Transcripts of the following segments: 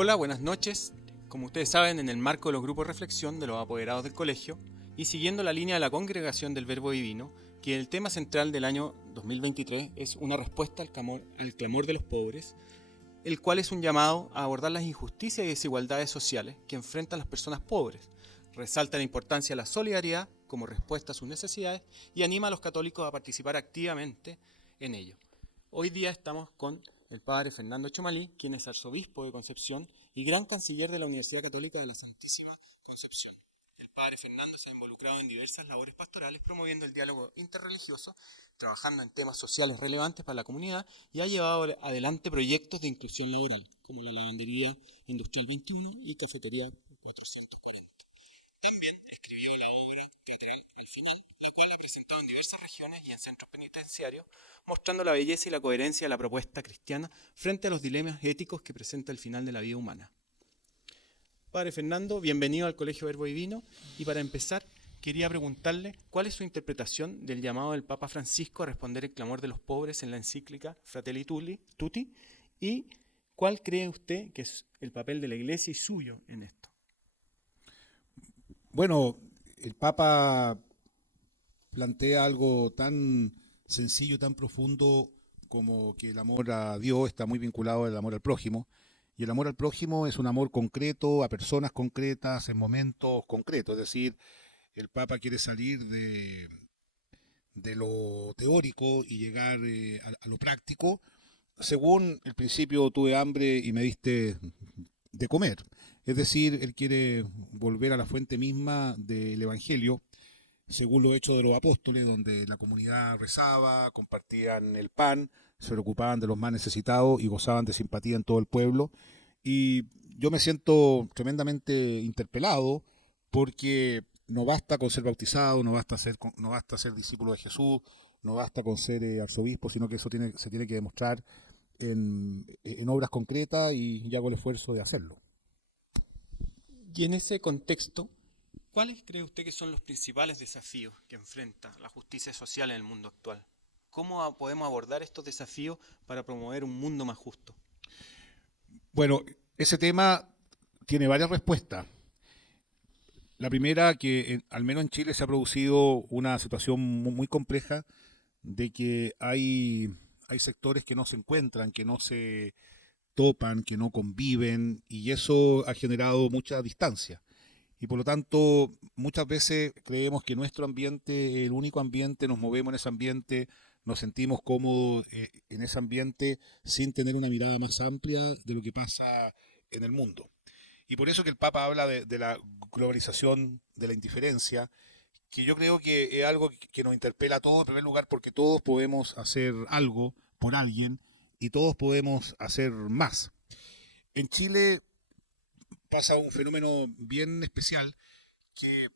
Hola, buenas noches. Como ustedes saben, en el marco de los grupos de reflexión de los apoderados del colegio y siguiendo la línea de la congregación del Verbo Divino, que el tema central del año 2023 es una respuesta al clamor de los pobres, el cual es un llamado a abordar las injusticias y desigualdades sociales que enfrentan las personas pobres. Resalta la importancia de la solidaridad como respuesta a sus necesidades y anima a los católicos a participar activamente en ello. Hoy día estamos con el padre Fernando Chomalí, quien es arzobispo de Concepción y gran canciller de la Universidad Católica de la Santísima Concepción. El padre Fernando se ha involucrado en diversas labores pastorales, promoviendo el diálogo interreligioso, trabajando en temas sociales relevantes para la comunidad y ha llevado adelante proyectos de inclusión laboral, como la lavandería industrial 21 y cafetería 440. También escribió la obra teatral Al Final, la cual ha presentado en diversas regiones y en centros penitenciarios, mostrando la belleza y la coherencia de la propuesta cristiana frente a los dilemas éticos que presenta el final de la vida humana. Padre Fernando, bienvenido al Colegio Verbo Divino, y para empezar quería preguntarle cuál es su interpretación del llamado del Papa Francisco a responder el clamor de los pobres en la encíclica Fratelli Tutti, y cuál cree usted que es el papel de la Iglesia y suyo en esto. Bueno, el Papa plantea algo tan sencillo, tan profundo como que el amor a Dios está muy vinculado al amor al prójimo. Y el amor al prójimo es un amor concreto, a personas concretas, en momentos concretos. Es decir, el Papa quiere salir de lo teórico y llegar a lo práctico. Según el principio, tuve hambre y me diste de comer. Es decir, él quiere volver a la fuente misma del Evangelio, según los hechos de los apóstoles, donde la comunidad rezaba, compartían el pan, se preocupaban de los más necesitados y gozaban de simpatía en todo el pueblo. Y yo me siento tremendamente interpelado porque no basta con ser bautizado, no basta ser discípulo de Jesús, no basta con ser arzobispo, sino que se tiene que demostrar en obras concretas y hago el esfuerzo de hacerlo. Y en ese contexto, ¿cuáles cree usted que son los principales desafíos que enfrenta la justicia social en el mundo actual? ¿Cómo podemos abordar estos desafíos para promover un mundo más justo? Bueno, ese tema tiene varias respuestas. La primera, que al menos en Chile se ha producido una situación muy compleja de que hay sectores que no se encuentran, que no se topan, que no conviven, y eso ha generado mucha distancia. Y por lo tanto, muchas veces creemos que nuestro ambiente es el único ambiente, nos movemos en ese ambiente, nos sentimos cómodos en ese ambiente sin tener una mirada más amplia de lo que pasa en el mundo. Y por eso que el Papa habla de la globalización de la indiferencia, que yo creo que es algo que nos interpela a todos, en primer lugar, porque todos podemos hacer algo por alguien y todos podemos hacer más. En Chile pasa un fenómeno bien especial que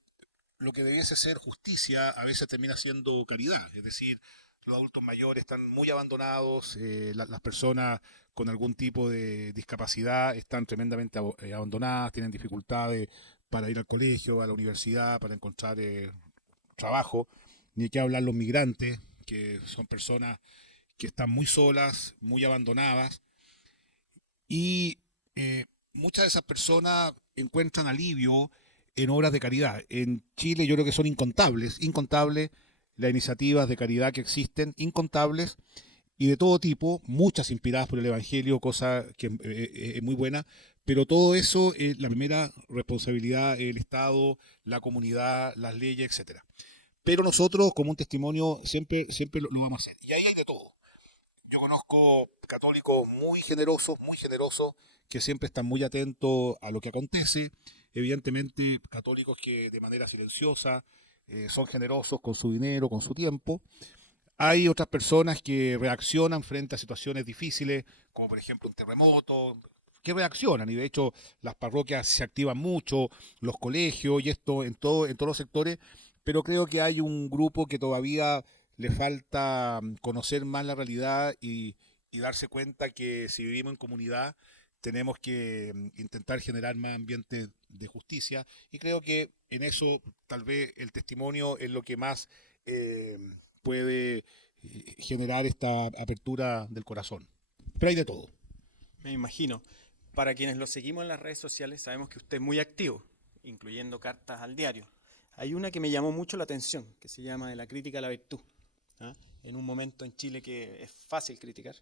lo que debiese ser justicia a veces termina siendo caridad. Es decir, los adultos mayores están muy abandonados, las personas con algún tipo de discapacidad están tremendamente abandonadas, tienen dificultades para ir al colegio, a la universidad, para encontrar trabajo, ni que hablar los migrantes, que son personas que están muy solas, muy abandonadas, y muchas de esas personas encuentran alivio en obras de caridad. En Chile yo creo que son incontables las iniciativas de caridad que existen, incontables y de todo tipo, muchas inspiradas por el Evangelio, cosa que es muy buena, pero todo eso es la primera responsabilidad del Estado, la comunidad, las leyes, etcétera. Pero nosotros, como un testimonio, siempre lo vamos a hacer. Y ahí hay de todo. Yo conozco católicos muy generosos, que siempre están muy atentos a lo que acontece. Evidentemente, católicos que de manera silenciosa son generosos con su dinero, con su tiempo. Hay otras personas que reaccionan frente a situaciones difíciles, como por ejemplo un terremoto, que reaccionan y de hecho las parroquias se activan mucho, los colegios y esto en todos los sectores, pero creo que hay un grupo que todavía le falta conocer más la realidad y darse cuenta que si vivimos en comunidad tenemos que intentar generar más ambiente de justicia y creo que en eso tal vez el testimonio es lo que más eh, puede generar esta apertura del corazón. Pero hay de todo. Me imagino. Para quienes lo seguimos en las redes sociales, sabemos que usted es muy activo, incluyendo cartas al diario. Hay una que me llamó mucho la atención, que se llama de la crítica a la virtud. ¿Ah? En un momento en Chile que es fácil criticar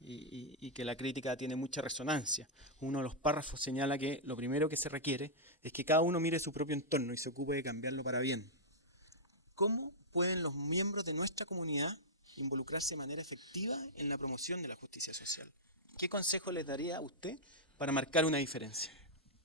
y que la crítica tiene mucha resonancia. Uno de los párrafos señala que lo primero que se requiere es que cada uno mire su propio entorno y se ocupe de cambiarlo para bien. ¿Cómo pueden los miembros de nuestra comunidad involucrarse de manera efectiva en la promoción de la justicia social? ¿Qué consejo les daría a usted para marcar una diferencia?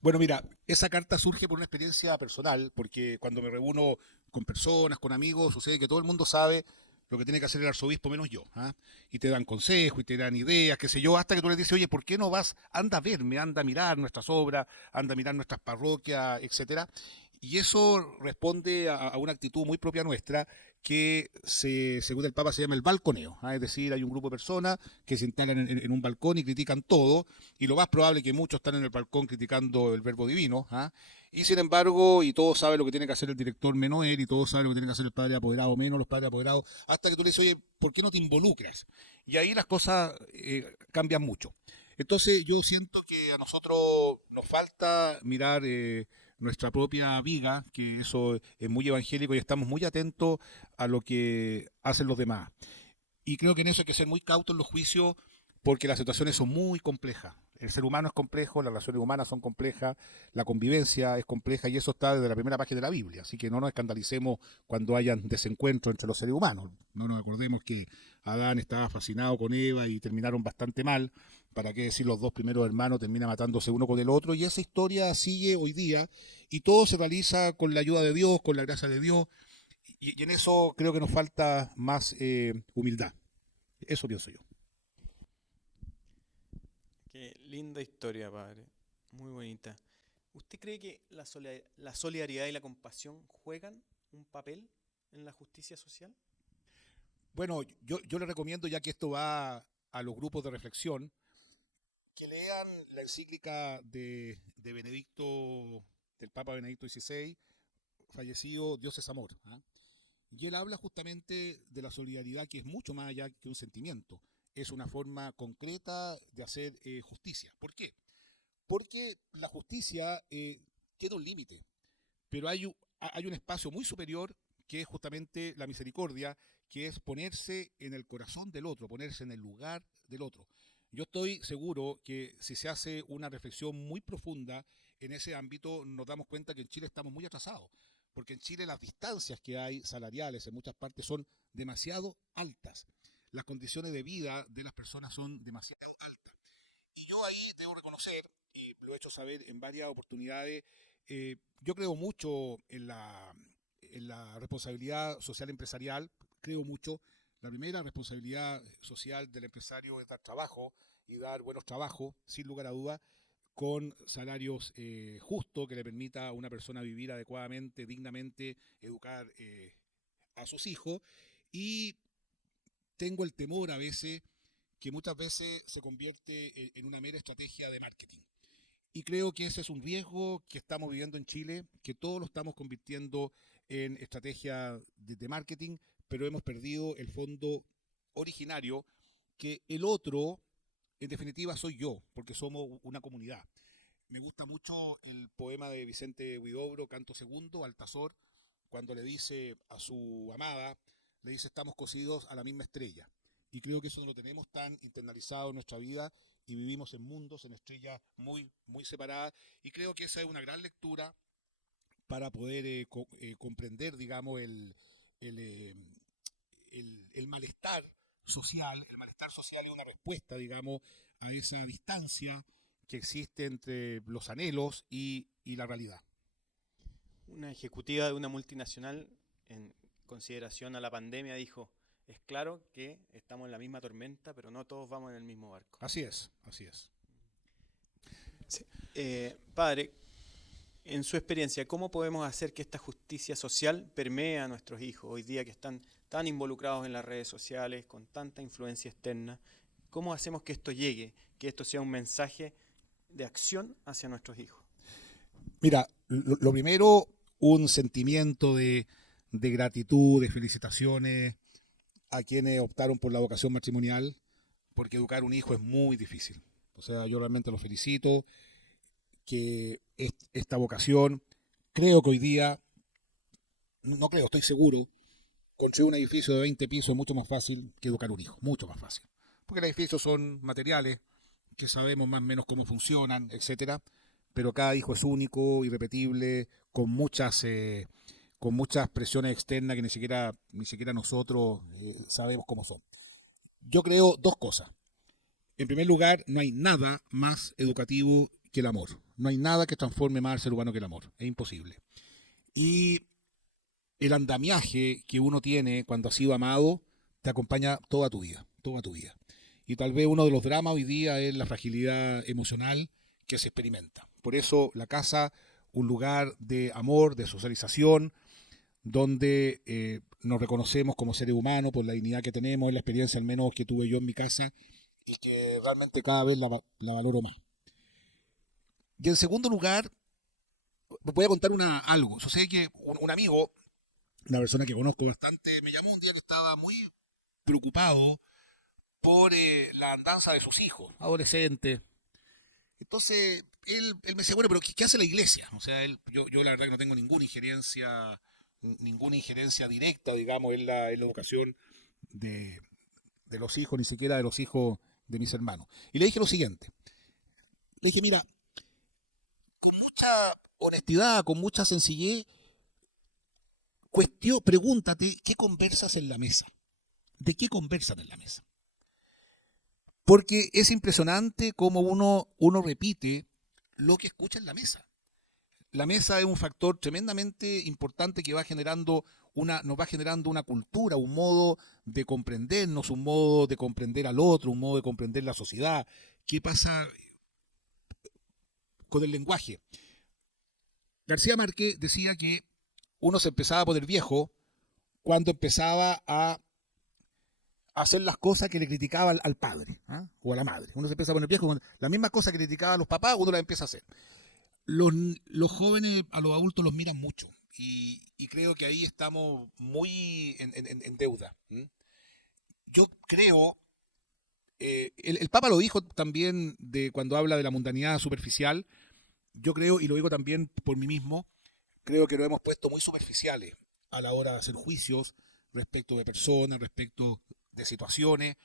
Bueno, mira, esa carta surge por una experiencia personal, porque cuando me reúno con personas, con amigos, sucede que todo el mundo sabe lo que tiene que hacer el arzobispo menos yo, ¿ah? Y te dan consejos y te dan ideas, qué sé yo, hasta que tú les dices, oye, ¿por qué no vas? Anda a verme, anda a mirar nuestras obras, anda a mirar nuestras parroquias, etcétera. Y eso responde a una actitud muy propia nuestra que, según el Papa, se llama el balconeo. ¿Ah? Es decir, hay un grupo de personas que se instalan en un balcón y critican todo, y lo más probable es que muchos están en el balcón criticando el verbo divino. ¿Ah? Y sin embargo, y todos saben lo que tiene que hacer el director menos él, y todos saben lo que tiene que hacer el padre apoderado menos los padres apoderados, hasta que tú le dices, oye, ¿por qué no te involucras? Y ahí las cosas cambian mucho. Entonces yo siento que a nosotros nos falta mirar nuestra propia viga, que eso es muy evangélico y estamos muy atentos a lo que hacen los demás. Y creo que en eso hay que ser muy cautos en los juicios porque las situaciones son muy complejas. El ser humano es complejo, las relaciones humanas son complejas, la convivencia es compleja y eso está desde la primera página de la Biblia. Así que no nos escandalicemos cuando hayan desencuentros entre los seres humanos. No nos acordemos que Adán estaba fascinado con Eva y terminaron bastante mal. ¿Para qué decir los dos primeros hermanos terminan matándose uno con el otro? Y esa historia sigue hoy día y todo se realiza con la ayuda de Dios, con la gracia de Dios. Y en eso creo que nos falta más humildad. Eso pienso yo. Qué linda historia, padre. Muy bonita. ¿Usted cree que la solidaridad y la compasión juegan un papel en la justicia social? Bueno, yo le recomiendo, ya que esto va a los grupos de reflexión, que lean la encíclica de Benedicto, del Papa Benedicto XVI, fallecido, Dios es amor. ¿Ah? Y él habla justamente de la solidaridad, que es mucho más allá que un sentimiento. Es una forma concreta de hacer justicia. ¿Por qué? Porque la justicia tiene un límite, pero hay un espacio muy superior que es justamente la misericordia, que es ponerse en el corazón del otro, ponerse en el lugar del otro. Yo estoy seguro que si se hace una reflexión muy profunda en ese ámbito, nos damos cuenta que en Chile estamos muy atrasados, porque en Chile las distancias que hay salariales en muchas partes son demasiado altas. Las condiciones de vida de las personas son demasiado altas. Y yo ahí debo reconocer, y lo he hecho saber en varias oportunidades, yo creo mucho en la responsabilidad social empresarial, creo mucho. La primera responsabilidad social del empresario es dar trabajo y dar buenos trabajos, sin lugar a dudas, con salarios justos que le permita a una persona vivir adecuadamente, dignamente, educar a sus hijos. Y tengo el temor a veces que muchas veces se convierte en una mera estrategia de marketing. Y creo que ese es un riesgo que estamos viviendo en Chile, que todos lo estamos convirtiendo en estrategia de marketing, pero hemos perdido el fondo originario, que el otro, en definitiva, soy yo, porque somos una comunidad. Me gusta mucho el poema de Vicente Huidobro, Canto Segundo, Altazor, cuando le dice a su amada, le dice, estamos cosidos a la misma estrella. Y creo que eso no lo tenemos tan internalizado en nuestra vida y vivimos en mundos, en estrellas muy, muy separadas. Y creo que esa es una gran lectura para poder comprender, digamos, el, eh, el malestar social. El malestar social es una respuesta, digamos, a esa distancia que existe entre los anhelos y la realidad. Una ejecutiva de una multinacional, en consideración a la pandemia, dijo, es claro que estamos en la misma tormenta, pero no todos vamos en el mismo barco. Así es, así es. Sí. Padre, en su experiencia, ¿cómo podemos hacer que esta justicia social permee a nuestros hijos hoy día que están tan involucrados en las redes sociales, con tanta influencia externa? ¿Cómo hacemos que esto llegue, que esto sea un mensaje de acción hacia nuestros hijos? Mira, lo primero, un sentimiento de gratitud, de felicitaciones a quienes optaron por la vocación matrimonial, porque educar un hijo es muy difícil. O sea, yo realmente los felicito, que esta vocación, creo que hoy día, no creo, estoy seguro, construir un edificio de 20 pisos es mucho más fácil que educar un hijo, mucho más fácil. Porque los edificios son materiales que sabemos más o menos cómo funcionan, etcétera, pero cada hijo es único, irrepetible, con muchas presiones externas que ni siquiera nosotros sabemos cómo son. Yo creo dos cosas. En primer lugar, no hay nada más educativo que el amor. No hay nada que transforme más al ser humano que el amor. Es imposible. Y el andamiaje que uno tiene cuando ha sido amado te acompaña toda tu vida, toda tu vida. Y tal vez uno de los dramas hoy día es la fragilidad emocional que se experimenta. Por eso la casa, un lugar de amor, de socialización, donde nos reconocemos como seres humanos por la dignidad que tenemos, es la experiencia al menos que tuve yo en mi casa y que realmente cada vez la valoro más. Y en segundo lugar, voy a contar algo. Sucede que un amigo, una persona que conozco bastante, me llamó un día que estaba muy preocupado por la andanza de sus hijos, adolescentes. Entonces, él me decía, bueno, pero ¿qué hace la iglesia? O sea, yo la verdad que no tengo ninguna injerencia directa, digamos, en la educación de, de los hijos, ni siquiera de los hijos de mis hermanos. Y le dije lo siguiente, le dije, mira, con mucha honestidad, con mucha sencillez, pregúntate qué conversas en la mesa. ¿De qué conversan en la mesa? Porque es impresionante cómo uno repite lo que escucha en la mesa. La mesa es un factor tremendamente importante que nos va generando una cultura, un modo de comprendernos, un modo de comprender al otro, un modo de comprender la sociedad. ¿Qué pasa con el lenguaje? García Márquez decía que uno se empezaba a poner viejo cuando empezaba a hacer las cosas que le criticaba al padre, ¿ah? O a la madre. Uno se empieza a poner viejo cuando las mismas cosas que criticaba a los papás, uno las empieza a hacer. Los, los jóvenes a los adultos los miran mucho y creo que ahí estamos muy en deuda. ¿Mm? Yo creo, el Papa lo dijo también cuando habla de la mundanidad superficial, yo creo, y lo digo también por mí mismo, creo que nos hemos puesto muy superficiales a la hora de hacer juicios respecto de personas, respecto de situaciones,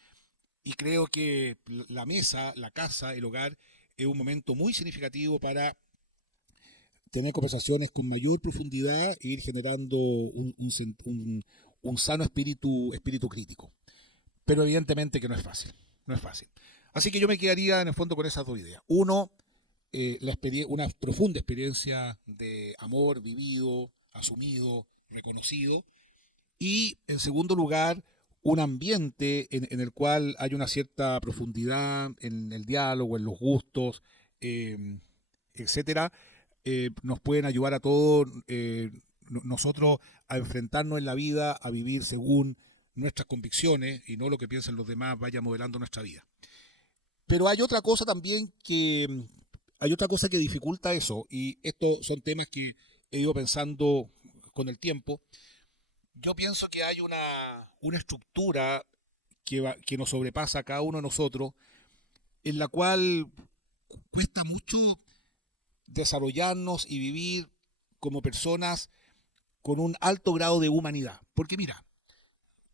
y creo que la mesa, la casa, el hogar es un momento muy significativo para tener conversaciones con mayor profundidad e ir generando un sano espíritu crítico. Pero evidentemente que no es fácil, no es fácil. Así que yo me quedaría en el fondo con esas dos ideas. Uno, una profunda experiencia de amor vivido, asumido, reconocido. Y en segundo lugar, un ambiente en el cual hay una cierta profundidad en el diálogo, en los gustos, etcétera, nos pueden ayudar a todos nosotros a enfrentarnos en la vida, a vivir según nuestras convicciones y no lo que piensen los demás vaya modelando nuestra vida. Pero hay otra cosa que dificulta eso, y estos son temas que he ido pensando con el tiempo. Yo pienso que hay una estructura que nos sobrepasa a cada uno de nosotros, en la cual cuesta mucho desarrollarnos y vivir como personas con un alto grado de humanidad. Porque mira,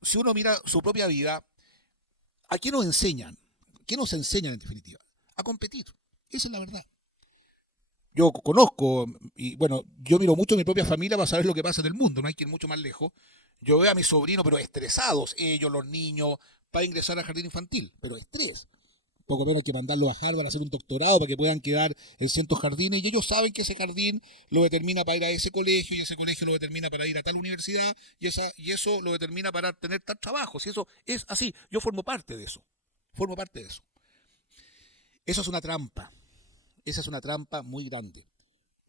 si uno mira su propia vida, ¿a qué nos enseñan? ¿Qué nos enseñan en definitiva? A competir. Esa es la verdad. Yo conozco, y bueno, yo miro mucho a mi propia familia para saber lo que pasa en el mundo, no hay que ir mucho más lejos. Yo veo a mis sobrinos, pero estresados, ellos, los niños, para ingresar al jardín infantil, pero estrés. Poco menos que mandarlos a Harvard a hacer un doctorado para que puedan quedar en cientos jardines, y ellos saben que ese jardín lo determina para ir a ese colegio, y ese colegio lo determina para ir a tal universidad, y eso lo determina para tener tal trabajo. Si eso es así, yo formo parte de eso. Formo parte de eso. Eso es una trampa. Esa es una trampa muy grande.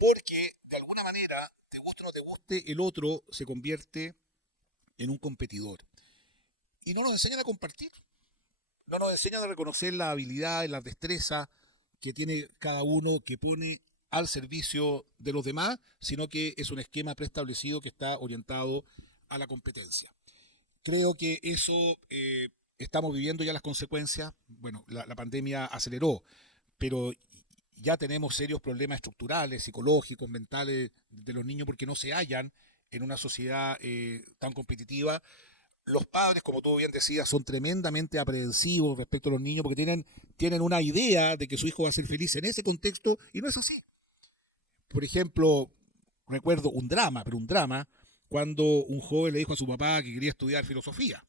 Porque, de alguna manera, te guste o no te guste, el otro se convierte en un competidor. Y no nos enseñan a compartir. No nos enseñan a reconocer las habilidades, las destrezas que tiene cada uno que pone al servicio de los demás, sino que es un esquema preestablecido que está orientado a la competencia. Creo que eso estamos viviendo ya las consecuencias. Bueno, la pandemia aceleró, pero ya tenemos serios problemas estructurales, psicológicos, mentales de los niños porque no se hallan en una sociedad tan competitiva. Los padres, como tú bien decías, son tremendamente aprehensivos respecto a los niños porque tienen una idea de que su hijo va a ser feliz en ese contexto y no es así. Por ejemplo, recuerdo un drama, cuando un joven le dijo a su papá que quería estudiar filosofía.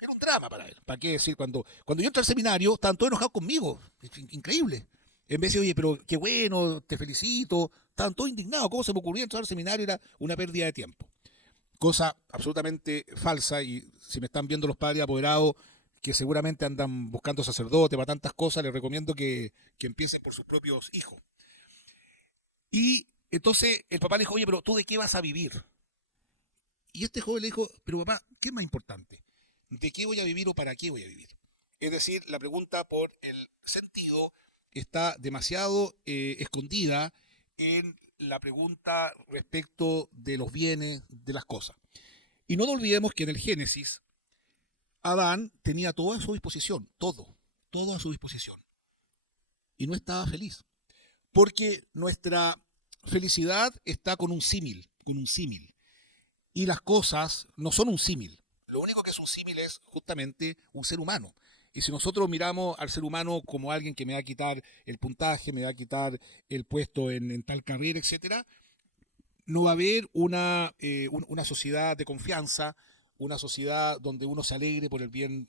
Era un drama para él. ¿Para qué decir? Cuando yo entré al seminario, estaban todos enojados conmigo. Increíble. En vez de, oye, pero qué bueno, te felicito. Estaban todos indignados. ¿Cómo se me ocurrió entrar al seminario? Era una pérdida de tiempo. Cosa absolutamente falsa. Y si me están viendo los padres apoderados que seguramente andan buscando sacerdote para tantas cosas, les recomiendo que empiecen por sus propios hijos. Y entonces el papá le dijo, oye, pero ¿tú de qué vas a vivir? Y este joven le dijo, pero papá, ¿qué es más importante? ¿De qué voy a vivir o para qué voy a vivir? Es decir, la pregunta por el sentido está demasiado escondida en la pregunta respecto de los bienes, de las cosas. Y no nos olvidemos que en el Génesis, Adán tenía todo a su disposición, todo a su disposición. Y no estaba feliz. Porque nuestra felicidad está con un símil, y las cosas no son un símil. Lo único que es un símil es justamente un ser humano. Y si nosotros miramos al ser humano como alguien que me va a quitar el puntaje, me va a quitar el puesto en tal carrera, etcétera, no va a haber una sociedad de confianza, una sociedad donde uno se alegre por el bien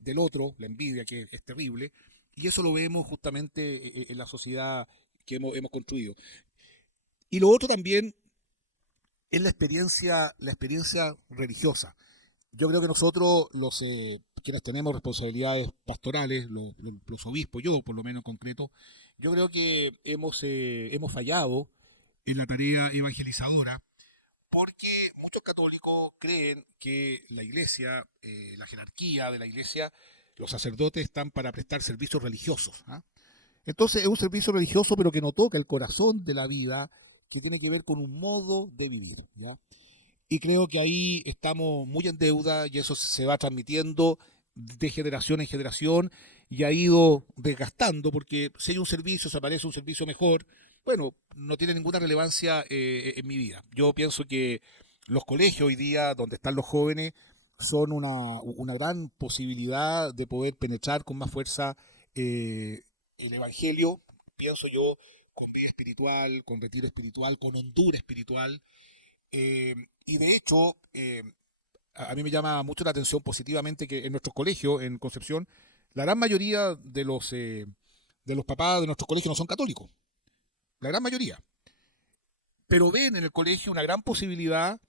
del otro, la envidia que es terrible, y eso lo vemos justamente en la sociedad que hemos construido. Y lo otro también es la experiencia religiosa. Yo creo que nosotros, quienes tenemos responsabilidades pastorales, los obispos, yo por lo menos en concreto, yo creo que hemos fallado en la tarea evangelizadora porque muchos católicos creen que la iglesia, la jerarquía de la iglesia, los sacerdotes están para prestar servicios religiosos. ¿Ah? Entonces es un servicio religioso pero que no toca el corazón de la vida, que tiene que ver con un modo de vivir. ¿Ya? Y creo que ahí estamos muy en deuda y eso se va transmitiendo de generación en generación y ha ido desgastando porque si hay un servicio, se aparece un servicio mejor, bueno, no tiene ninguna relevancia en mi vida. Yo pienso que los colegios hoy día, donde están los jóvenes, son una gran posibilidad de poder penetrar con más fuerza eh, el Evangelio, pienso yo, con vida espiritual, con retiro espiritual, con hondura espiritual. Y de hecho, a mí me llama mucho la atención positivamente que en nuestros colegios, en Concepción, la gran mayoría de los papás de nuestros colegios no son católicos, la gran mayoría, pero ven en el colegio una gran posibilidad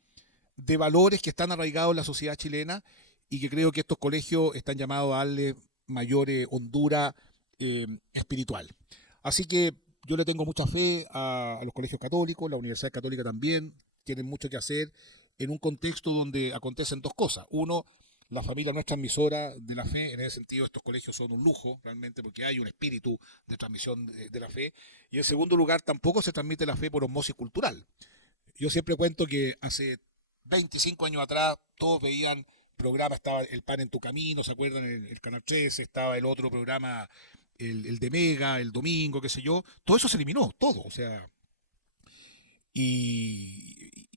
de valores que están arraigados en la sociedad chilena y que creo que estos colegios están llamados a darle mayor hondura espiritual. Así que yo le tengo mucha fe a los colegios católicos, la Universidad Católica también, tienen mucho que hacer en un contexto donde acontecen dos cosas. Uno, la familia no es transmisora de la fe, en ese sentido estos colegios son un lujo realmente porque hay un espíritu de transmisión de la fe. Y en segundo lugar, tampoco se transmite la fe por osmosis cultural. Yo siempre cuento que hace 25 años atrás todos veían programas, estaba El Pan en tu Camino, ¿se acuerdan? El Canal 13, estaba el otro programa, el de Mega, el domingo, qué sé yo. Todo eso se eliminó, todo, o sea,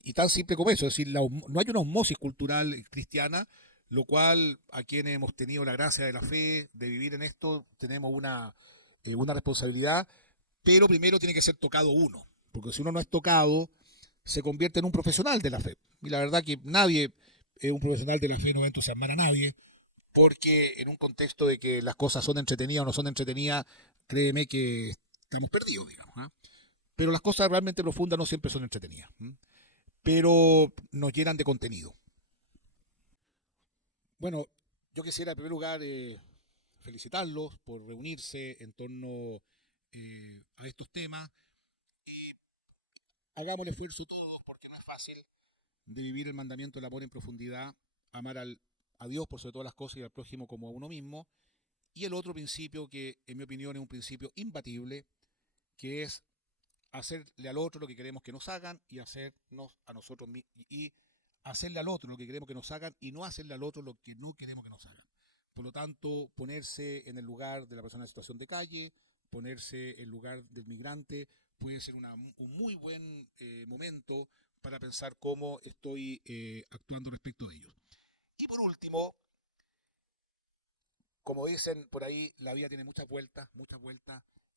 y tan simple como eso, es decir, no hay una osmosis cultural cristiana, lo cual a quienes hemos tenido la gracia de la fe, de vivir en esto, tenemos una responsabilidad, pero primero tiene que ser tocado uno, porque si uno no es tocado, se convierte en un profesional de la fe. Y la verdad que nadie es un profesional de la fe, no va a entusiasmar a nadie, porque en un contexto de que las cosas son entretenidas o no son entretenidas, créeme que estamos perdidos, digamos. ¿Ah? Pero las cosas realmente profundas no siempre son entretenidas, ¿m? Pero nos llenan de contenido. Bueno, yo quisiera en primer lugar felicitarlos por reunirse en torno a estos temas y hagamos el esfuerzo todos porque no es fácil de vivir el mandamiento del amor en profundidad, amar a Dios por sobre todas las cosas y al prójimo como a uno mismo. Y el otro principio que en mi opinión es un principio imbatible, que es hacerle al otro lo que queremos que nos hagan y hacernos a nosotros y hacerle al otro lo que queremos que nos hagan y no hacerle al otro lo que no queremos que nos hagan. Por lo tanto, ponerse en el lugar de la persona en situación de calle, ponerse en lugar del migrante puede ser un muy buen momento para pensar cómo estoy actuando respecto de ellos. Y por último, como dicen por ahí, la vida tiene muchas vueltas,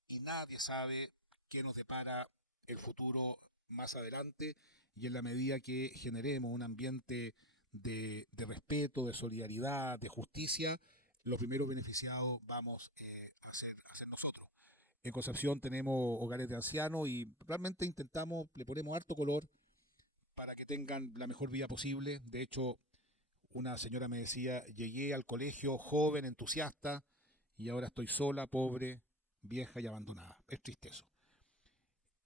y nadie sabe qué nos depara el futuro más adelante, y en la medida que generemos un ambiente de respeto, de solidaridad, de justicia, los primeros beneficiados vamos a ser nosotros. En Concepción tenemos hogares de ancianos y realmente intentamos, le ponemos harto color para que tengan la mejor vida posible. De hecho, una señora me decía, llegué al colegio joven, entusiasta, y ahora estoy sola, pobre, vieja y abandonada. Es triste eso.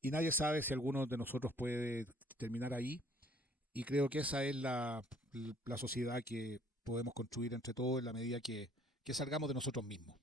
Y nadie sabe si alguno de nosotros puede terminar ahí. Y creo que esa es la sociedad que podemos construir entre todos en la medida que salgamos de nosotros mismos.